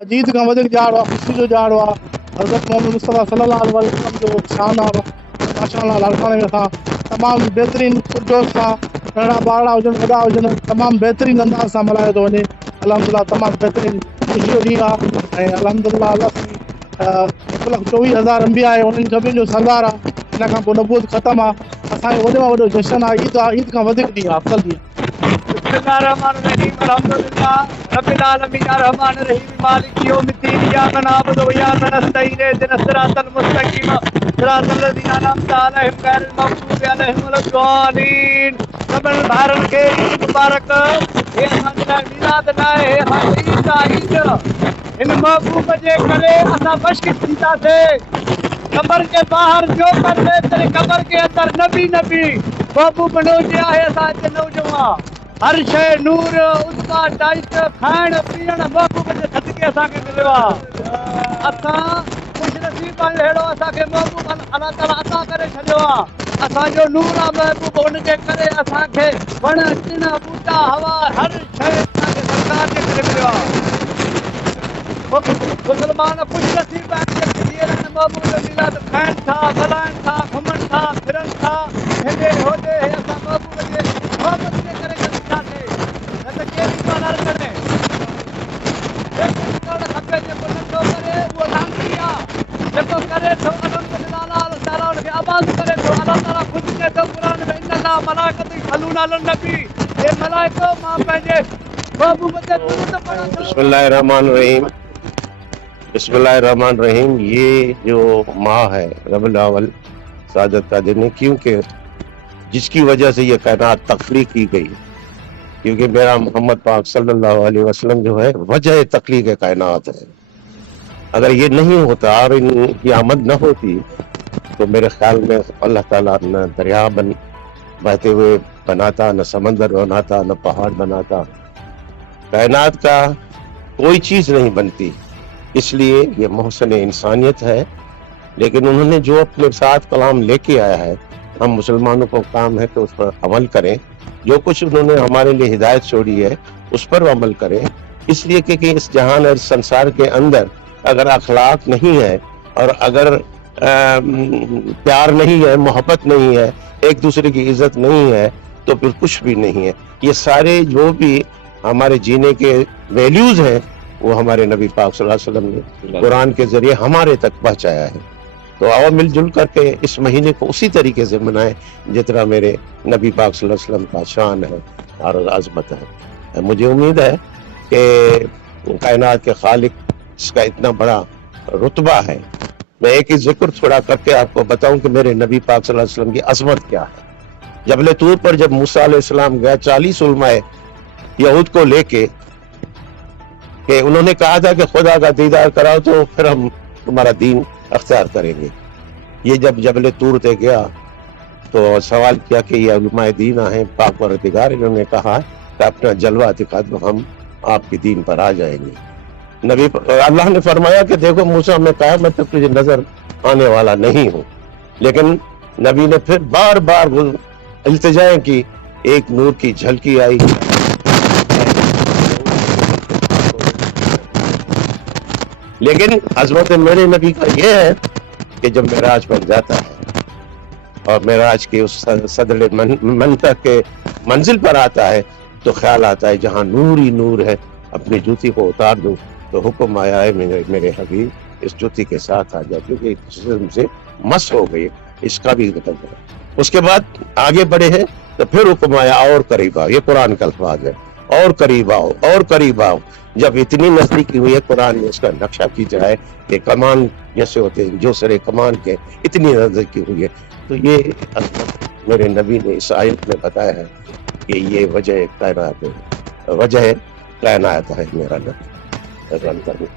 अजीत खां वधीक ॼाण आहे, ख़ुशी जो ॼाण आहे। हज़रत मोहम्मद मुस्तफ़ा सल्लल्लाहु अलैहि वसल्लम जो शान आहे। माशाअल्लाह लाड़काणे में असां तमामु बहितरीनु पुरजोश सां नंढा ॿारड़ा हुजनि वॾा हुजनि तमामु बहितरीनु अंदाज़ सां मल्हायो थो वञे। अल्हम्दुलिल्लाह तमामु बहितरीनु ख़ुशी जो ॾींहुं आहे ऐं अल्हम्दुलिल्लाह अलाह 1,24,000 अंबिया आहे, उन्हनि सभिनि जो सरदार आहे। इन खां पोइ नबूअत ख़तमु आहे। असांजो वॾे में वॾो जश्न आहे, ईद आहे, ईद खां वधीक ॾींहुं आहे, अफ़ज़ल ॾींहुं आहे। बिस्मिल्लाहिर्रहमानिर्रहीम अल्हम्दुलिल्लाह रब्बिल आलमीन अर्रहमानिर रहीम मालिक यौमिद्दीन इय्याका नअबुदु व इय्याका नस्तईन इहदिनस सिरातल मुस्तकीम सिरातल लज़ीना अनअमता अलैहिम गैरिल मग़ज़ूबि अलैहिम वलद्दालीन। सभिनी भाइरनि खे ईद मुबारक। हे असांजा मीलाद न आहे, ईद आहे ईद। हिन महबूब जे करे असां मश्क थींदासीं। कब्र के बाहर जो कर ले तेरे कब्र के अंदर नबी नबी महबूब न हुजे आहे असां हिते न हुजूं हा। हर शइ नूर उस्मा टाइट खाइण पीअण महबूब जे सदके असांखे मिलियो आहे। असां ख़ुशनसीब आहियूं, अहिड़ो असांखे महबूब अलाह ताला अता करे छॾियो आहे। असांजो नूर आहे महबूब, उनजे करे असांखे वण टिण ॿूटा हवा हर शइ असांखे सरकार जे करे मिलियो आहे। मुस्लमान ख़ुशनसीब आहिनि महबूब जो मीलाद खाइनि था, ॻाल्हाइनि था, घुमनि था, फिरनि था। हेॾे होॾे असां महबूब जे मोहबत जे करे कंदासीं, न त केरु ईमान हर करे। जेको करणु खपे, जेको नथो करे उहो लांघी आहे। जेको करे थो अल्हम्दुलिल्लाह अलाह ताला हुनखे आबाद करे थो। अलाह ताला ख़ुदि चए थो क़ुर में इन्नल्लाह मलाइकतु यसल्लूना अलन नबी। हे मलाइको मां पंहिंजे महबूब ते दुरूद पढ़ां थो। बिस्मिल्लाहिर्रहमानिर्रहीम बिस्मिल्लाहिर्रहमानिर्रहीम। ये जो माह है रबीउल अव्वल सादत का दिन है, क्योंकि जिसकी वजह से ये कायनात तख्लीक की गई, क्योंकि मेरा मोहम्मद पाक सल्लल्लाहु अलैहि वसल्लम जो है वजह तख्लीक कायनात है। अगर ये नहीं होता और इनकी आमद न होती तो मेरे ख्याल में अल्लाह ताला न दरिया बहते हुए बनाता, न समंदर बनाता, न पहाड़ बनाता। कायनात का कोई चीज़ नहीं बनती। इसलिए ये मोहसन इंसानियत है। लेकिन उन्होंने जो अपने साथ कलाम लेके आया है, हम मुसलमानों को काम है कि उस पर अमल करें। जो कुछ उन्होंने हमारे लिए हिदायत छोड़ी है उस पर अमल करें। इसलिए कि इस जहान और संसार के अंदर अगर अखलाक नहीं है और अगर प्यार नहीं है, मोहब्बत नहीं है, एक दूसरे की इज्जत नहीं है, तो फिर कुछ भी नहीं है। ये सारे जो भी हमारे जीने के वैल्यूज हैं वो हमारे नबी पाक सल्लल्लाहु अलैहि वसल्लम ने कुरान के जरिए हमारे तक पहुंचाया है। तो आओ मिलजुल करके इस महीने को उसी तरीके से मनाएं जितना मेरे नबी पाक सल्लल्लाहु अलैहि वसल्लम का शान है और अज़मत है। मुझे उम्मीद है कि कायनात के खालिक इसका इतना बड़ा रुतबा है। मैं एक ही जिक्र थोड़ा करके आपको बताऊं कि मेरे नबी पाक सल्लल्लाहु अलैहि वसल्लम की अज़मत क्या है। जबल तूर पर जब मूसा अलैहिस्सलाम गया 40 उलमाए यहूद को लेके, कि उन्होंने कहा था कि खुदा का दीदार कराओ तो फिर हम तुम्हारा दीन अख्तियार करेंगे। ये जब जबल तूर पे गया तो सवाल किया कि ये उलमाए दीन हैं पाक परवरदिगार, इन्होंने कहा कि अपना जलवा दिखा दो, हम आपके दीन पर आ जाएंगे। नबी अल्लाह ने फरमाया कि देखो मूसा, मैं क़यामत तक तुझे नजर आने वाला नहीं हूँ। लेकिन नबी ने फिर बार बार इल्तिजाएं की, एक नूर की झलकी आई। लेकिन अज़मत मेरे नबी का यह है कि जब मेराज पर जाता है और मेराज के उस सदर मंतक के मंजिल पर आता है तो ख्याल आता है जहाँ नूर ही नूर है, अपनी जूती को उतार दूं तो हुक्म आया है मेरे हबीब इस जूती के साथ आ जाए, क्योंकि जिस्म से मस हो गई। इसका भी मतलब है। उसके बाद आगे बढ़े हैं तो फिर हुक्म आया और करीब आओ। ये कुरान का अल्फाज है, और करीब आओ, और करीब आओ। जब इतनी नजदीकी हुई है, कुरान में इसका नक्शा खींचा है कि कमान जैसे होते हैं, जो सरे कमान के इतनी नजदीकी हुई है। तो ये मेरे नबी ने इस आयत में बताया है कि ये वजह कायनात है, वजह कायनात है मेरा नबी।